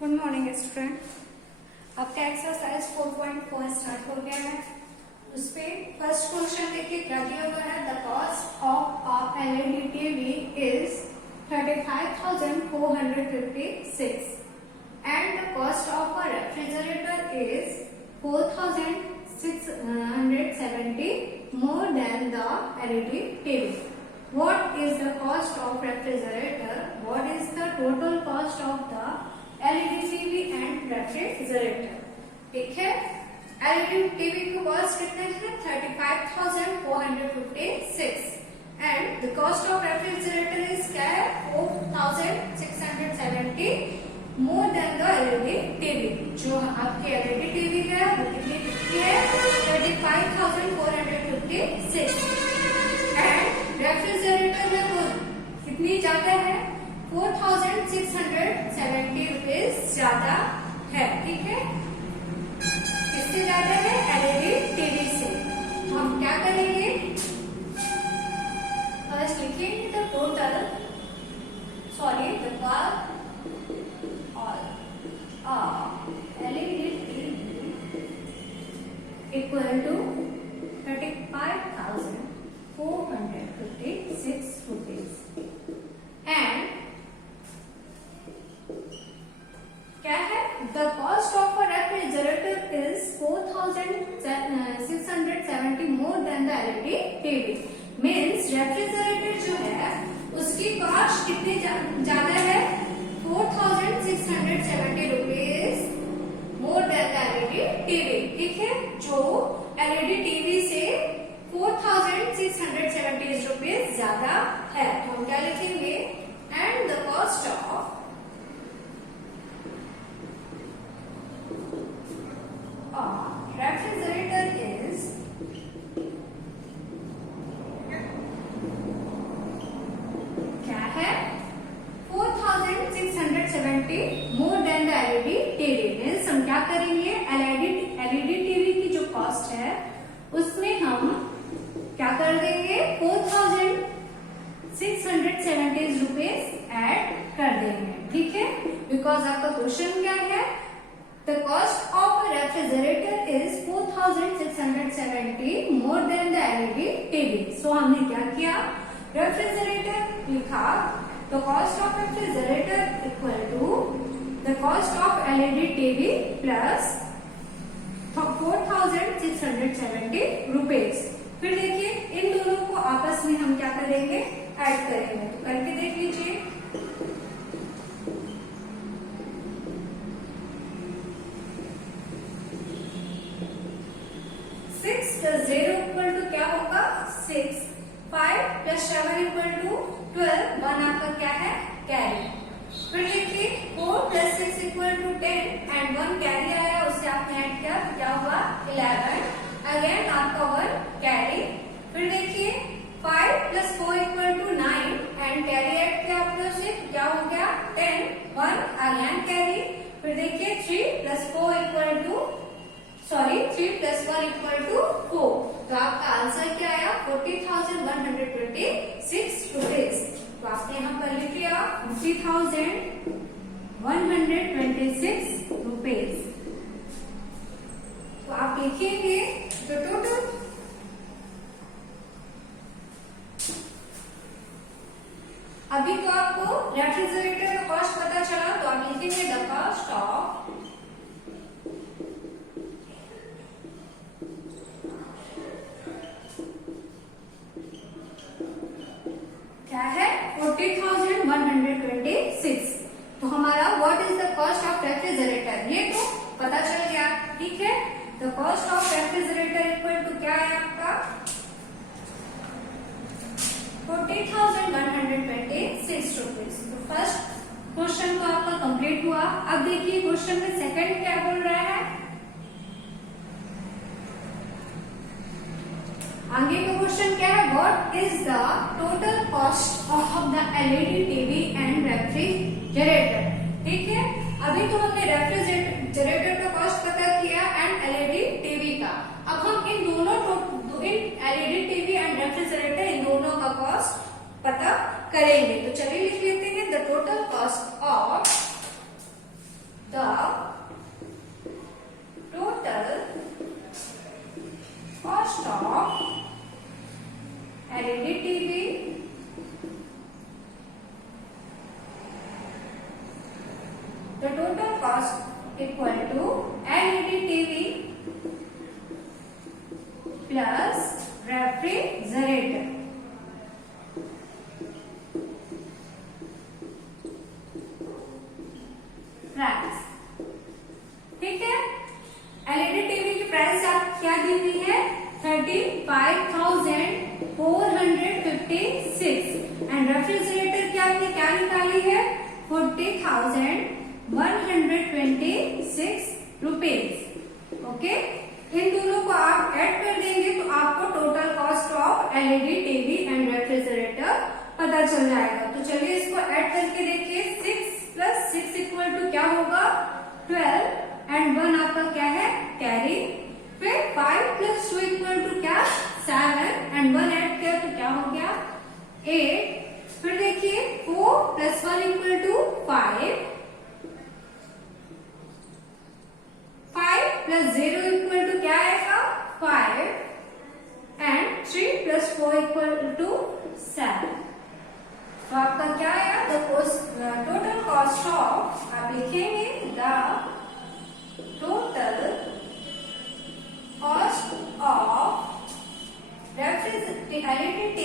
Good morning student. आपका exercise 4.4 start हो गया है। उस पे फर्स्ट क्वेश्चन देखिए क्या दिया हुआ है। The cost of a LED TV is 35,456 and the cost of a refrigerator is 4,670 more than the LED TV. What is the cost of refrigerator? What is the total cost of the LED TV and refrigerator? ठीक है, LED TV की cost कितने हैं? 35,456 and the cost of refrigerator is क्या है? 4,670 more than the LED TV। जो आपकी LED TV है वो कितनी है? 35,456 and रेफ्रिजरेटर में वो कितनी ज्यादा है? 4,670 रुपीज ज्यादा है। ठीक है, किससे ज्यादा है? एलईडी टीवी से। तो हम क्या करेंगे? फर्स्ट लिखेंगे the total the cost of LED TV equal to 35,456 rupees and क्या है? The cost of a refrigerator is 4,670 more than the LED TV। Means refrigerator जो है उसकी कॉस्ट कितनी ज्यादा है? 4,670 rupees more than the LED TV। ठीक है, जो LED TV से 4,670 रुपीज ज्यादा है। तो हम क्या लिखेंगे? And the cost of refrigerator is क्या है? 4,670 more than the LED TV. Means हम क्या करेंगे? LED टीवी की जो कॉस्ट है उसमें हम क्या कर देंगे? 4,670 रुपीज ऐड कर देंगे। ठीक है, बिकॉज आपका क्वेश्चन क्या है? The cost of refrigerator is 4,670 more than the LED TV. So हमने क्या किया? रेफ्रिजरेटर लिखा, the cost of refrigerator equal to the cost of LED TV plus 4,670 rupees. फिर देखिए इन दोनों को आपस में हम क्या करेंगे? ऐड करेंगे। तो करके देख लीजिए। 6 + 0 = क्या होगा? 6। 5 + 7 = 12। 1 आपका क्या है? कैरी। फिर देखिए 4 + 6 = 10 एंड 1 कैरी आया, उससे आपने ऐड किया, क्या हुआ? 11। अगेन आपका 1 कैरी। फिर देखिए 5 + 4 = 9 एंड कैरी ऐड किया आपने उससे, क्या हो गया? 10। 1 अगेन कैरी। फिर देखिए 3 + 1 = 4। तो आपका आंसर क्या आया? 40,126 रुपीज। तो आपने यहाँ पर लिख लिया 40,126 रुपीज। तो आप लिखेंगे तो टोटल अभी तो आपको रेफ्रिजरेटर का कॉस्ट पता चला, तो आप लिखेंगे द कॉस्ट ऑफ क्या है? 40,126। तो हमारा what is the cost of refrigerator ये तो पता चल गया। ठीक है, the cost of refrigerator equal to क्या है आपका? 40,126 रुपीज। तो फर्स्ट क्वेश्चन तो आपका कंप्लीट हुआ। अब देखिए क्वेश्चन में सेकंड क्या बोल रहा है? आगे का क्वेश्चन क्या है? What is the total cost of the LED TV and refrigerator. ठीक है, अभी तो हमने रेफ्रिजरेटर का कॉस्ट पता किया एंड एलईडी टीवी का। अब हम इन एलईडी टीवी एंड रेफ्रिजरेटर इन दोनों का कॉस्ट पता करेंगे। तो चलिए लिख लेते हैं the total cost of the the total cost equal to LED TV plus refrigerator. Price, ठीक है। एलईडी टीवी की प्राइस आप क्या दी हुई है 35,456 एंड रेफ्रिजरेटर की आपने क्या निकाली है 40,126 रुपीज। ओके, इन दोनों को आप ऐड कर देंगे तो आपको total cost of LED TV and refrigerator पता चल जाएगा। तो चलिए इसको ऐड करके देखिए। 6 + 6 = क्या होगा 12 एंड 1 आपका क्या है कैरी। फिर 5 + 2 = क्या 7 एंड 1 ऐड किया तो क्या हो गया 8। फिर देखिए 4 + 1 = 5, 5 + 0 = क्या आएगा 5 एंड 3 + 4 = 7। तो आपका क्या आया टोटल कॉस्ट ऑफ, आप लिखेंगे the total cost of LED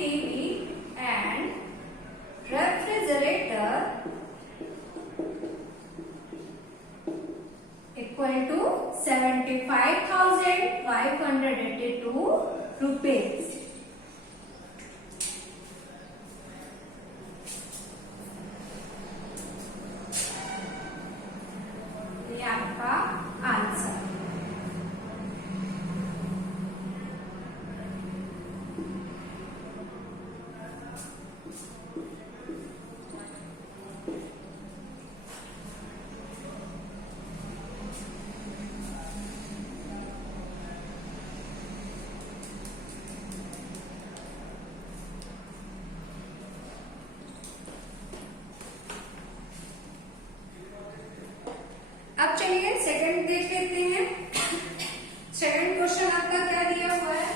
TV and refrigerator equal to 75,582 rupees। ये आपका आंसर। अब चलिए सेकंड देख लेते हैं। सेकंड क्वेश्चन आपका क्या दिया हुआ है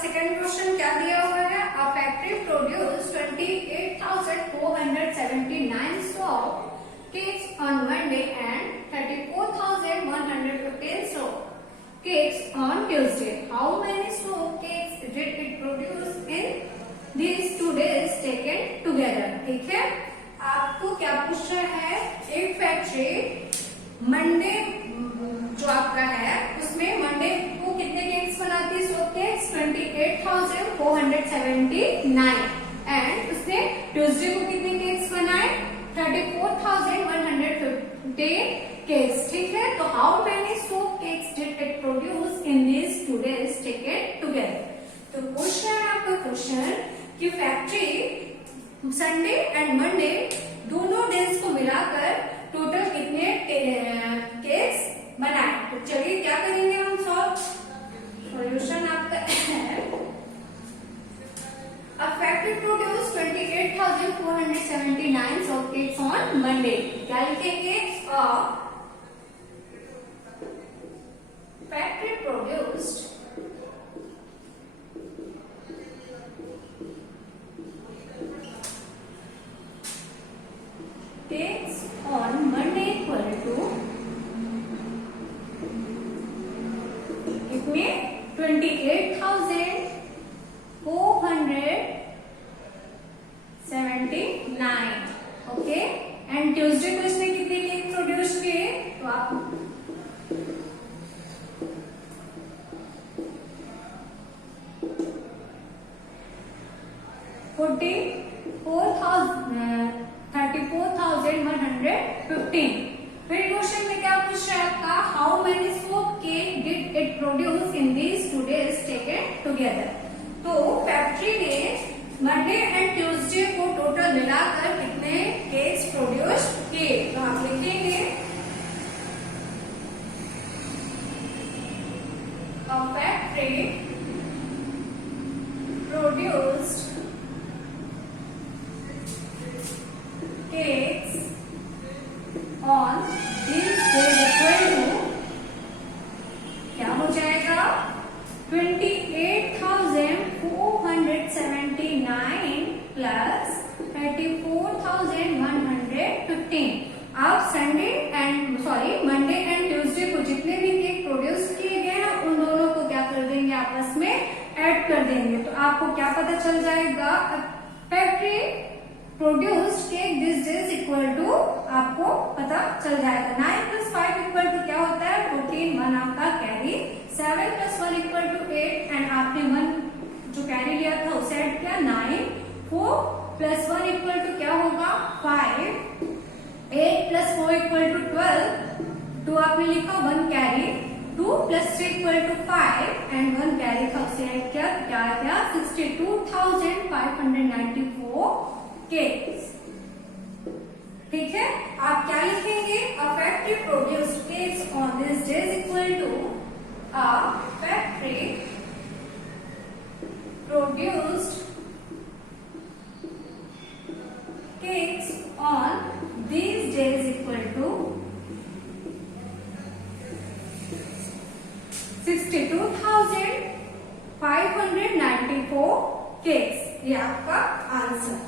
सेकंड क्वेश्चन क्या दिया हुआ है, a factory produce 28,479 soft cakes on one day and 34,115 soft cakes on Tuesday. How many soft cakes did it produce in these 2 days taken together? ठीक है, आपको क्या पूछ रहा है, एक फैक्ट्री मंडे जो आपका है उसमें मंडे को कितने केक्स बनाती है, सोप केक्स 28,479 एंड उसने ट्यूसडे को कितने केक्स बनाए 10 cakes, ठीक है। तो how many soap cakes did it produce in these 2 days taken together? तो क्वेश्चन है आपका क्वेश्चन कि फैक्ट्री संडे एंड मंडे दोनों डेज को मिलाकर टोटल कितने केक्स बनाए। तो चलिए क्या करेंगे हम सॉल्यूशन आपका है A factory produced 28,479 soap cakes on Monday. क्या लिखेंगे? A factory produced cakes on Monday equal to कितने 28,479 ओके। एंड ट्यूसडे को इसने कितने केक प्रोड्यूस किए तो आप 34,115। फिर क्वेश्चन में क्या पूछ रहा है आपका how many soap cake did it produce in these 2 days taken together. तो फैक्ट्री ने मंडे एंड ट्यूसडे को टोटल मिलाकर कितने केक्स प्रोड्यूस किए। तो आप लिखेंगे a factory produced cakes on these days equal to क्या हो जाएगा 28,479 प्लस 34,115। आप Sunday and Monday and Tuesday को जितने भी केक प्रोड्यूस किए गए हैं उन दोनों को क्या कर देंगे आपस में ऐड कर देंगे। तो आपको क्या पता चल जाएगा factory produced cake this days equal to आपको पता चल जाएगा 9 + 5 इक्वल टू क्या होता है 14। 1 आपका कैरी 7 + 1 इक्वल टू 8 एंड आपने 1 जो कैरी लिया था उसे ऐड किया 9। 4 + 1 इक्वल टू क्या होगा 5। 8 + 4 इक्वल टू 12। 2 आपने लिखा 1 carry 2 + 3 equal to 5 and 1 carry था उसे ऐड किया क्या 62,594 केक्स। ठीक है। आप क्या लिखेंगे a factory produced cakes on this days equal to a factory produced cakes on these days equal to 62,594 cakes. ये आपका आंसर।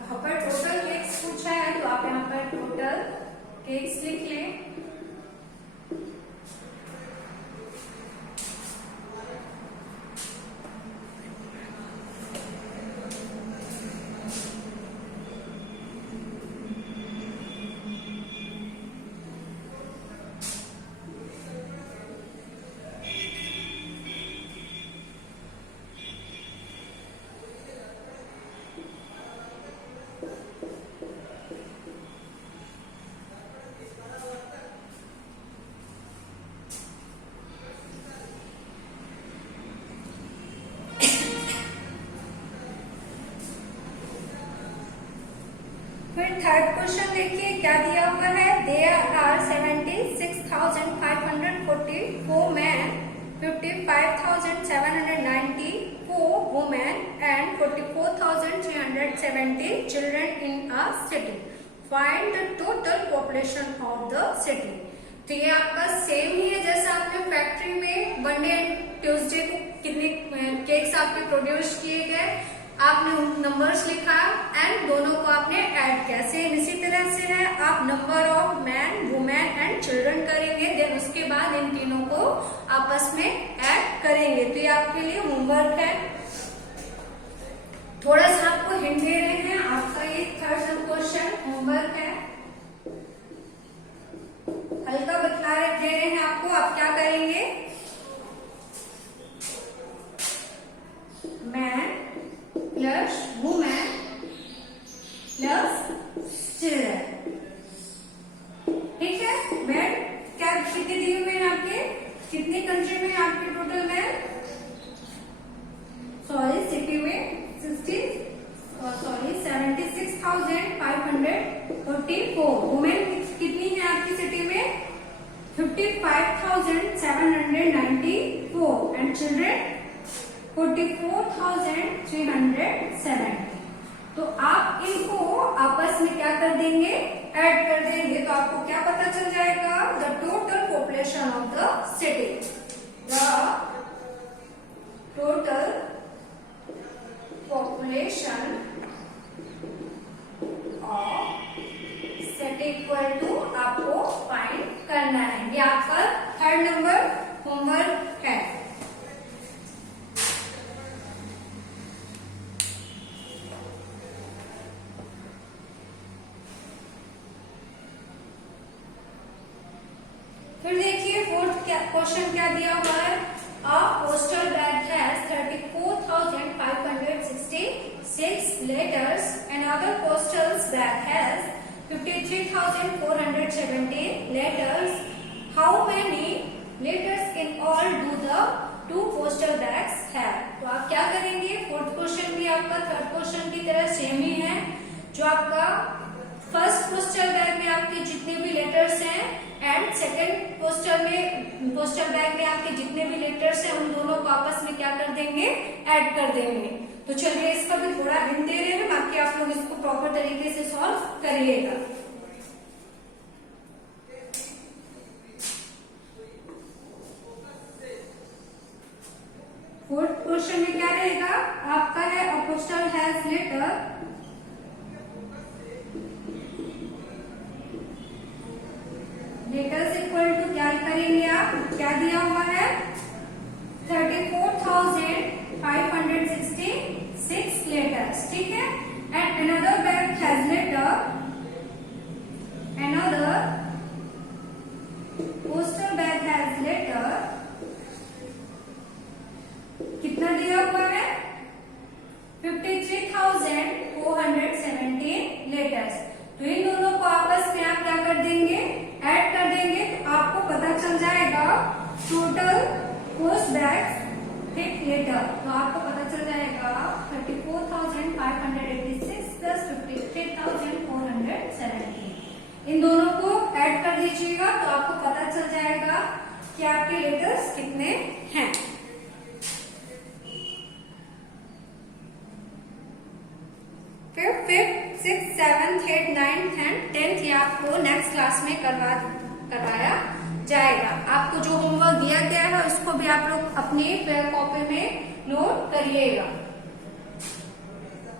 यहाँ पर टोटल केक्स पूछा है तो आप यहाँ पर टोटल केक्स लिख लें। फिर थर्ड क्वेश्चन देखिए क्या दिया हुआ है there are 76,544 man 55,794 women and 44,370 children in a city. Find the total population of the city. तो ये आपका सेम ही है जैसा आपने फैक्ट्री में मंडे एंड ट्यूसडे को कितने केक्स आपके प्रोड्यूस किए गए आपने उन नंबर्स लिखा एंड दोनों को आपने ऐड किया। सेम इसी तरह से है आप number of man women and children करेंगे देन उसके बाद इन तीनों को आपस में ऐड करेंगे। तो ये आपके लिए होमवर्क है। थोड़ा सा आपको हिंट दे रहे हैं आपका ये थर्ड क्वेश्चन होमवर्क है हल्का बतला दे रहे हैं आपको। आप क्या करेंगे कितनी कंट्री में आपके टोटल में, सॉरी सिटी में 76,544। वुमेन कितनी है आपकी सिटी में, 55,794 एंड चिल्ड्रेन 44,370। तो आप इनको आपस में क्या कर देंगे, ऐड कर देंगे, तो आपको क्या पता चल जाएगा, the total population of the city. The total population of city equal to आपको फाइंड करना है। ये आपका 3rd नंबर होमवर्क है। फिर देखिए 4th क्वेश्चन क्या दिया हुआ है, a postal bag has 34,566 letters and other postal bag has 53,470 letters. How many letters in all do the 2 postal bags have? तो आप क्या करेंगे, 4th क्वेश्चन भी आपका 3rd क्वेश्चन की तरह सेम ही है। जो आपका फर्स्ट पोस्टल बैग में आपके जितने भी लेटर्स हैं एंड सेकंड पोस्टल बैग में आपके जितने भी लेटर्स हैं, उन दोनों को आपस में क्या कर देंगे, ऐड कर देंगे। तो चलिए इसका भी थोड़ा हिंट दे रहे हैं, बाकी आप लोग इसको प्रॉपर तरीके से सॉल्व करिएगा। फोर्थ क्वेश्चन में क्या रहेगा आपका है, a postal has letter letters equal to क्या करेंगे आप, क्या दिया हुआ है, 34,566 लेटर्स, ठीक है। And another bag has letter, another postal bag has letter, कितना दिया हुआ है, 53,470 लेटर्स। तो इन दोनों को आपस में आप क्या कर देंगे, ऐड कर देंगे, तो आपको पता चल जाएगा total post bags with letter. तो आपको पता चल जाएगा 34,586 प्लस 53,470। इन दोनों को ऐड कर दीजिएगा, तो आपको पता चल जाएगा कि आपके लेटर्स कितने हैं। फिर 5th, 6th, 7th, 8th, 9th and 10th ये आपको नेक्स्ट क्लास में करवाया जाएगा। आपको जो होमवर्क दिया गया है उसको भी आप लोग अपनी कॉपी में नोट करिएगा।